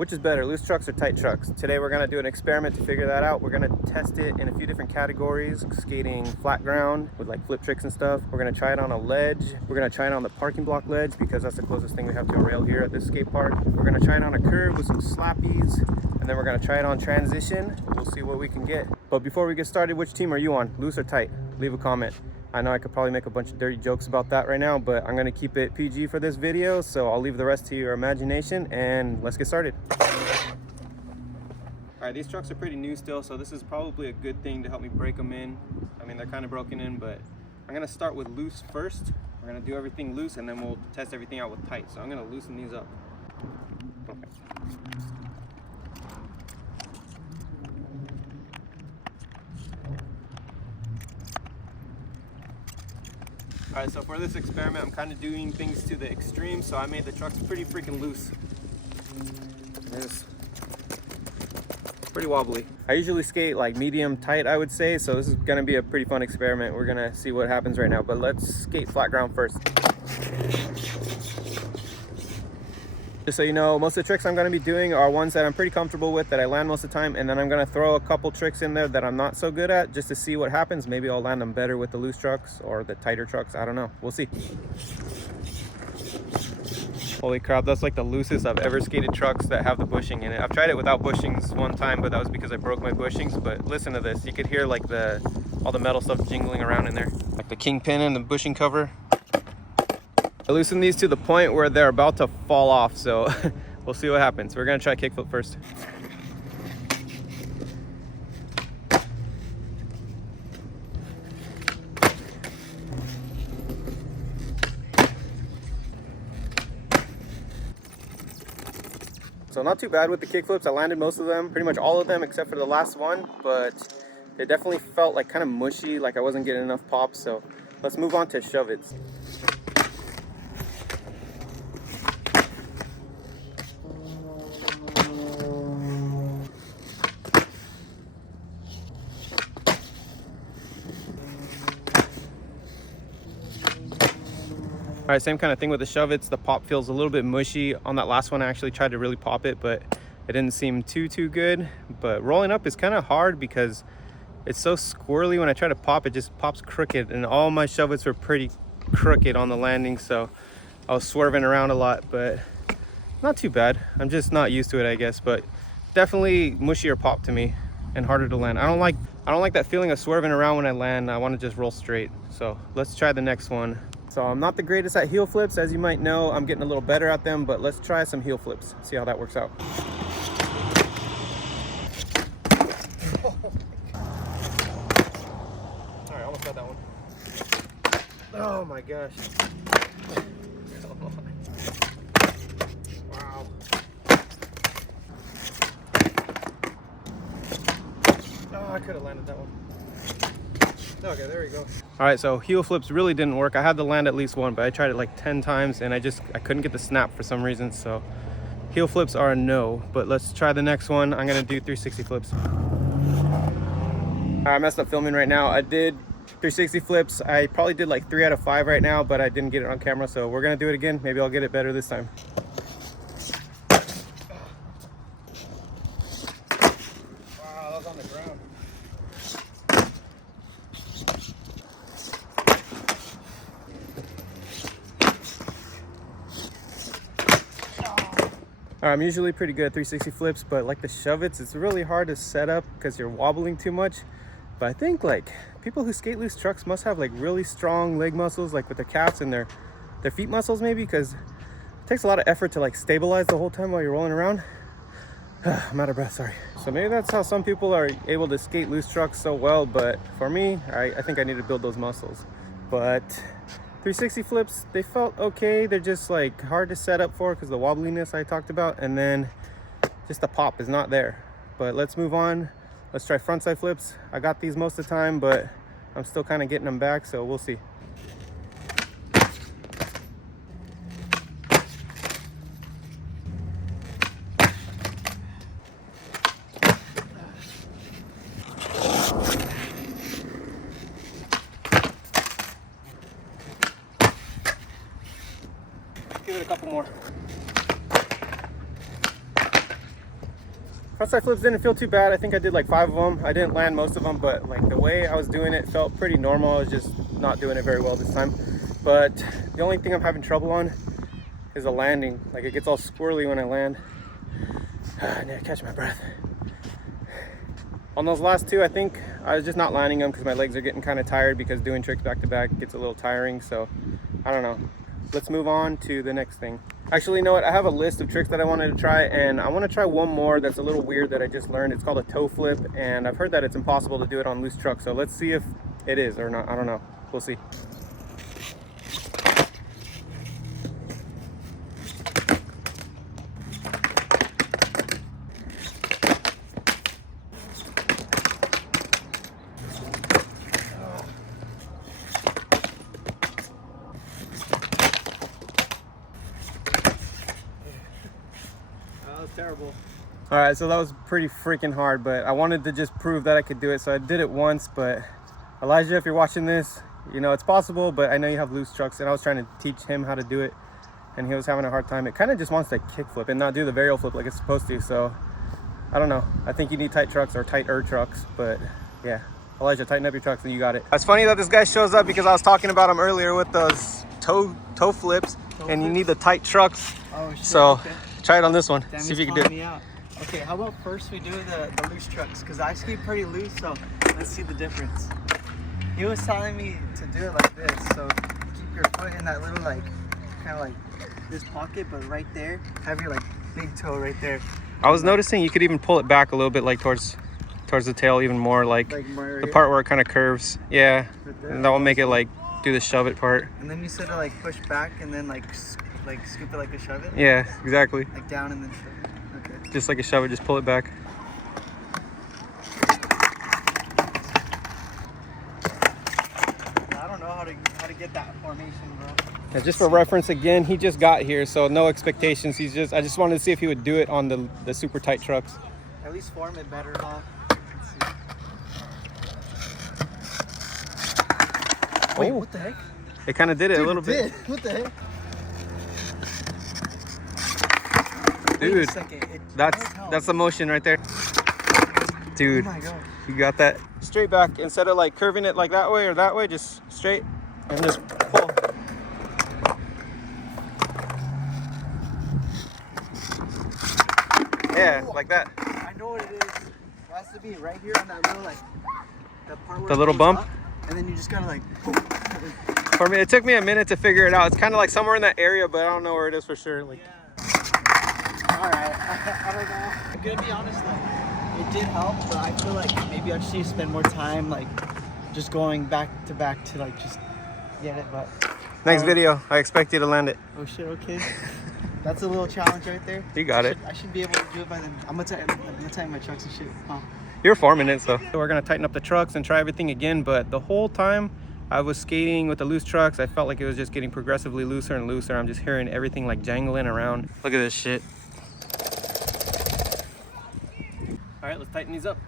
Which is better, loose trucks or tight trucks? Today we're gonna do an experiment to figure that out. We're gonna test it in a few different categories, skating flat ground with like flip tricks and stuff. We're gonna try it on a ledge. We're gonna try it on the parking block ledge because that's the closest thing we have to a rail here at this skate park. We're gonna try it on a curve with some slappies, and then we're gonna try it on transition. We'll see what we can get. But before we get started, which team are you on? Loose or tight? Leave a comment. I know I could probably make a bunch of dirty jokes about that right now, but I'm gonna keep it PG for this video, so I'll leave the rest to your imagination, and let's get started. All right, these trucks are pretty new still, so this is probably a good thing to help me break them in. I mean, they're kind of broken in, but I'm gonna start with loose first. We're gonna do everything loose, and then we'll test everything out with tight. So I'm gonna loosen these up. Okay. All right, so for this experiment, I'm kind of doing things to the extreme, so I made the trucks pretty freaking loose. It's pretty wobbly. I usually skate like medium tight, I would say, so this is gonna be a pretty fun experiment. We're gonna see what happens right now, but let's skate flat ground first. Just so you know, most of the tricks I'm gonna be doing are ones that I'm pretty comfortable with, that I land most of the time, and then I'm gonna throw a couple tricks in there that I'm not so good at, just to see what happens. Maybe I'll land them better with the loose trucks or the tighter trucks, I don't know, we'll see. Holy crap, that's like the loosest I've ever skated trucks that have the bushing in it. I've tried it without bushings one time, but that was because I broke my bushings. But listen to this, you could hear like all the metal stuff jingling around in there. Like the kingpin and the bushing cover. I loosened these to the point where they're about to fall off, so we'll see what happens. We're gonna try kickflip first. So not too bad with the kickflips. I landed most of them, pretty much all of them except for the last one, but they definitely felt like kind of mushy, like I wasn't getting enough pop. So let's move on to shove-its. All right, same kind of thing with the shove-its. The pop feels a little bit mushy. On that last one, I actually tried to really pop it, but it didn't seem too good. But rolling up is kind of hard because it's so squirrely. When I try to pop, it just pops crooked, and all my shove-its were pretty crooked on the landing, so I was swerving around a lot, but not too bad. I'm just not used to it, I guess, but definitely mushier pop to me and harder to land. I don't like that feeling of swerving around when I land. I want to just roll straight. So let's try the next one. So I'm not the greatest at heel flips, as you might know. I'm getting a little better at them, but let's try some heel flips, see how that works out. All right, almost got that one. Oh my gosh. Wow. Oh, I could have landed that one. Okay, there we go. All right, so heel flips really didn't work. I had to land at least one, but I tried it like 10 times and I couldn't get the snap for some reason. So heel flips are a no, but let's try the next one. I'm gonna do 360 flips. All right, I messed up filming right now. I did 360 flips. I probably did like 3 out of 5 right now, but I didn't get it on camera. So we're gonna do it again. Maybe I'll get it better this time. Wow, that was on the ground. I'm usually pretty good at 360 flips, but like the shove-its, it's really hard to set up because you're wobbling too much. But I think like people who skate loose trucks must have like really strong leg muscles, like with their calves and their feet muscles maybe, because it takes a lot of effort to like stabilize the whole time while you're rolling around. I'm out of breath, sorry. So maybe that's how some people are able to skate loose trucks so well, but for me, I think I need to build those muscles. But 360 flips, they felt okay. They're just like hard to set up for because the wobbliness I talked about, and then just the pop is not there. But let's move on. Let's try frontside flips. I got these most of the time, but I'm still kind of getting them back, so we'll see. Give it a couple more. Frontside flips didn't feel too bad. I think I did like 5 of them. I didn't land most of them, but like the way I was doing it felt pretty normal. I was just not doing it very well this time. But the only thing I'm having trouble on is the landing. Like it gets all squirrely when I land. I need to catch my breath. On those last 2, I think I was just not landing them because my legs are getting kind of tired, because doing tricks back to back gets a little tiring. So I don't know. Let's move on to the next thing. Actually, you know what? I have a list of tricks that I wanted to try, and I want to try one more that's a little weird that I just learned. It's called a toe flip, and I've heard that it's impossible to do it on loose trucks. So let's see if it is or not. I don't know. We'll see. Terrible. All right, so that was pretty freaking hard, but I wanted to just prove that I could do it, so I did it once. But Elijah, if you're watching this, you know it's possible, but I know you have loose trucks, and I was trying to teach him how to do it, and he was having a hard time. It kind of just wants to kick flip and not do the varial flip like it's supposed to. So I don't know. I think you need tight trucks or tighter trucks, but yeah. Elijah, tighten up your trucks and you got it. It's funny that this guy shows up because I was talking about him earlier with those toe flips, and you need the tight trucks. Oh shit. So okay. Try it on this one. Damn, see if you can do it. Me out. Okay, how about first we do the loose trucks? Because I skate pretty loose, so let's see the difference. He was telling me to do it like this. So keep your foot in that little like, kind of like this pocket, but right there, have your like big toe right there. I was noticing you could even pull it back a little bit, like towards the tail even more, like more the part where it kind of curves. Yeah, right, and that will make it like do the shove it part. And then you said to like push back and then like scoop it like a shove it? Yeah, exactly. Like down and then shove it. Okay. Just like a shove it, just pull it back. I don't know how to get that formation, bro. Yeah, just for reference again, he just got here, so no expectations. I just wanted to see if he would do it on the super tight trucks. At least form it better, huh? Wait, what the heck? It kind of did it a little bit. What the heck? Dude, that's the motion right there. Dude, oh my God. You got that straight back. Instead of like curving it like that way or that way, just straight and just pull. Yeah, like that. I know what it is. It has to be right here on that little like the part where the little bump. Up, and then you just gotta like. For me, it took me a minute to figure it out. It's kind of like somewhere in that area, but I don't know where it is for sure. Like. Yeah. All right, I don't know. I'm gonna be honest, like, it did help, but I feel like maybe I just need to spend more time, like, just going back to like just get it. But next video, I expect you to land it. Oh shit! Okay, that's a little challenge right there. You got it. I should be able to do it by then. I'm gonna tighten my trucks and shit. Huh? You're forming it, so we're gonna tighten up the trucks and try everything again. But the whole time I was skating with the loose trucks, I felt like it was just getting progressively looser and looser. I'm just hearing everything like jangling around. Look at this shit. All right, let's tighten these up.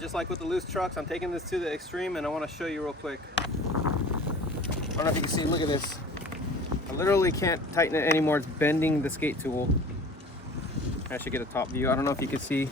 Just like with the loose trucks, I'm taking this to the extreme, and I want to show you real quick. I don't know if you can see, look at this. I literally can't tighten it anymore. It's bending the skate tool. I should get a top view. I don't know if you can see.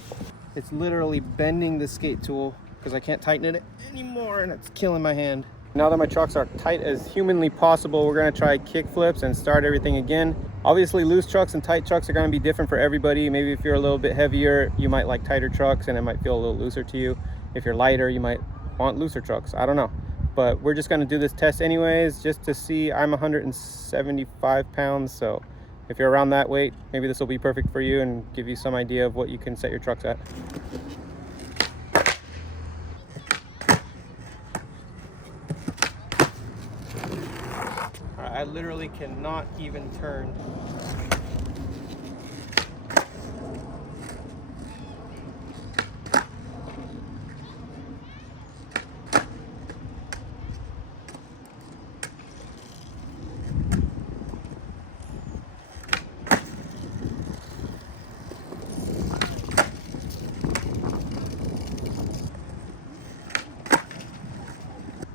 It's literally bending the skate tool because I can't tighten it anymore, and it's killing my hand. Now that my trucks are tight as humanly possible, we're gonna try kick flips and start everything again. Obviously, loose trucks and tight trucks are gonna be different for everybody. Maybe if you're a little bit heavier, you might like tighter trucks and it might feel a little looser to you. If you're lighter, you might want looser trucks. I don't know. But we're just gonna do this test anyways, just to see. I'm 175 pounds, so if you're around that weight, maybe this will be perfect for you and give you some idea of what you can set your trucks at. I literally cannot even turn.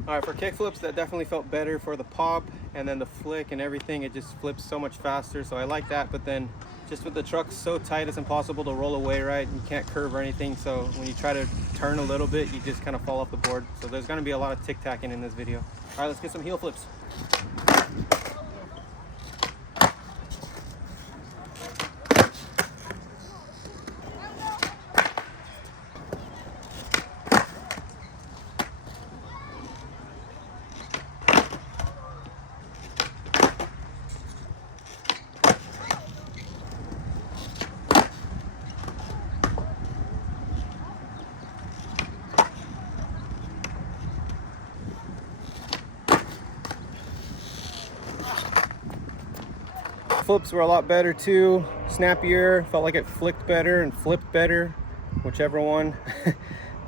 All right, for kick flips, that definitely felt better for the pop, and then the flick and everything, it just flips so much faster, so I like that. But then just with the truck so tight, it's impossible to roll away, right? You can't curve or anything, so when you try to turn a little bit, you just kind of fall off the board. So there's gonna be a lot of tic-tacking in this video. All right, let's get some heel flips. Flips were a lot better too, snappier, felt like it flicked better and flipped better, whichever one.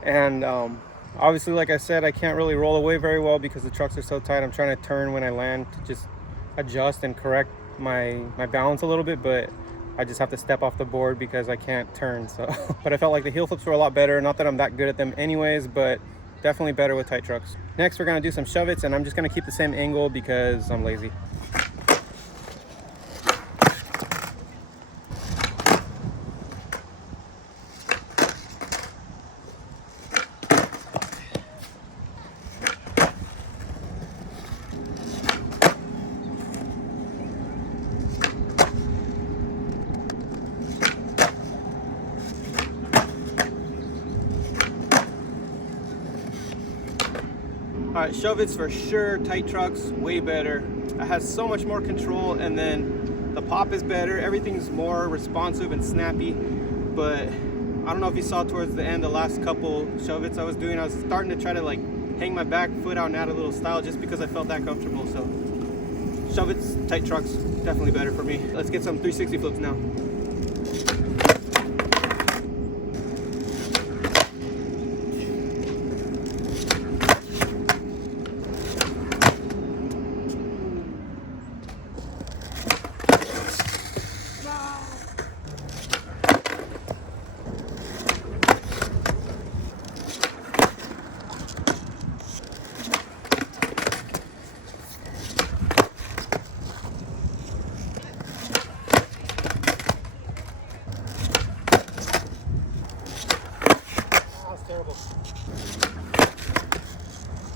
And obviously, like I said, I can't really roll away very well because the trucks are so tight. I'm trying to turn when I land to just adjust and correct my balance a little bit, but I just have to step off the board because I can't turn. So but I felt like the heel flips were a lot better. Not that I'm that good at them anyways, but definitely better with tight trucks. Next, we're gonna do some shove-its, and I'm just gonna keep the same angle because I'm lazy. All right, shove-its for sure, tight trucks, way better. It has so much more control, and then the pop is better. Everything's more responsive and snappy, but I don't know if you saw towards the end, the last couple shove-its I was doing, I was starting to try to like hang my back foot out and add a little style just because I felt that comfortable. So shove-its, tight trucks, definitely better for me. Let's get some 360 flips now.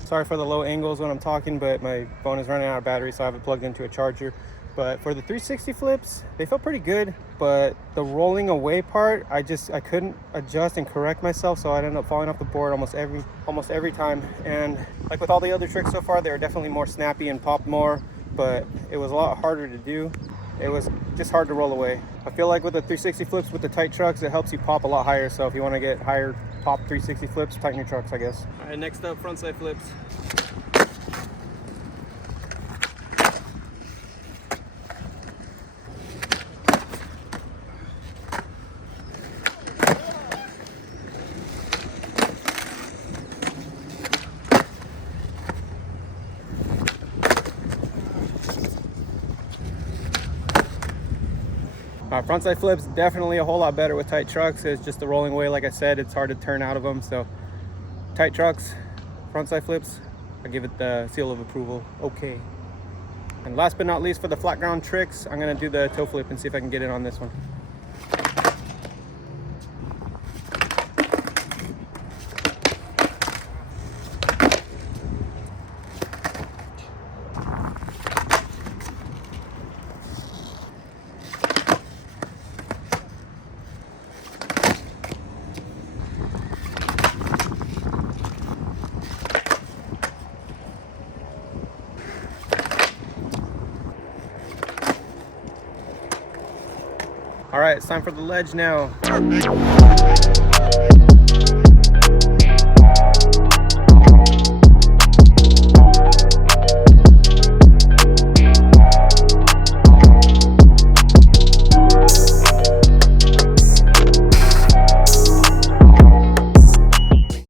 Sorry for the low angles when I'm talking, but my phone is running out of battery, so I have it plugged into a charger. But for the 360 flips, they felt pretty good, but the rolling away part, I couldn't adjust and correct myself, so I ended up falling off the board almost every time. And like with all the other tricks so far, they were definitely more snappy and popped more, but it was a lot harder to do. It was just hard to roll away. I feel like with the 360 flips with the tight trucks, it helps you pop a lot higher. So if you want to get higher pop 360 flips, tighten your trucks, I guess. All right, next up, frontside flips. Frontside flips, definitely a whole lot better with tight trucks. It's just the rolling away, like I said, it's hard to turn out of them. So tight trucks, frontside flips, I give it the seal of approval, okay. And last but not least, for the flat ground tricks, I'm gonna do the toe flip and see if I can get it on this one. All right, it's time for the ledge now.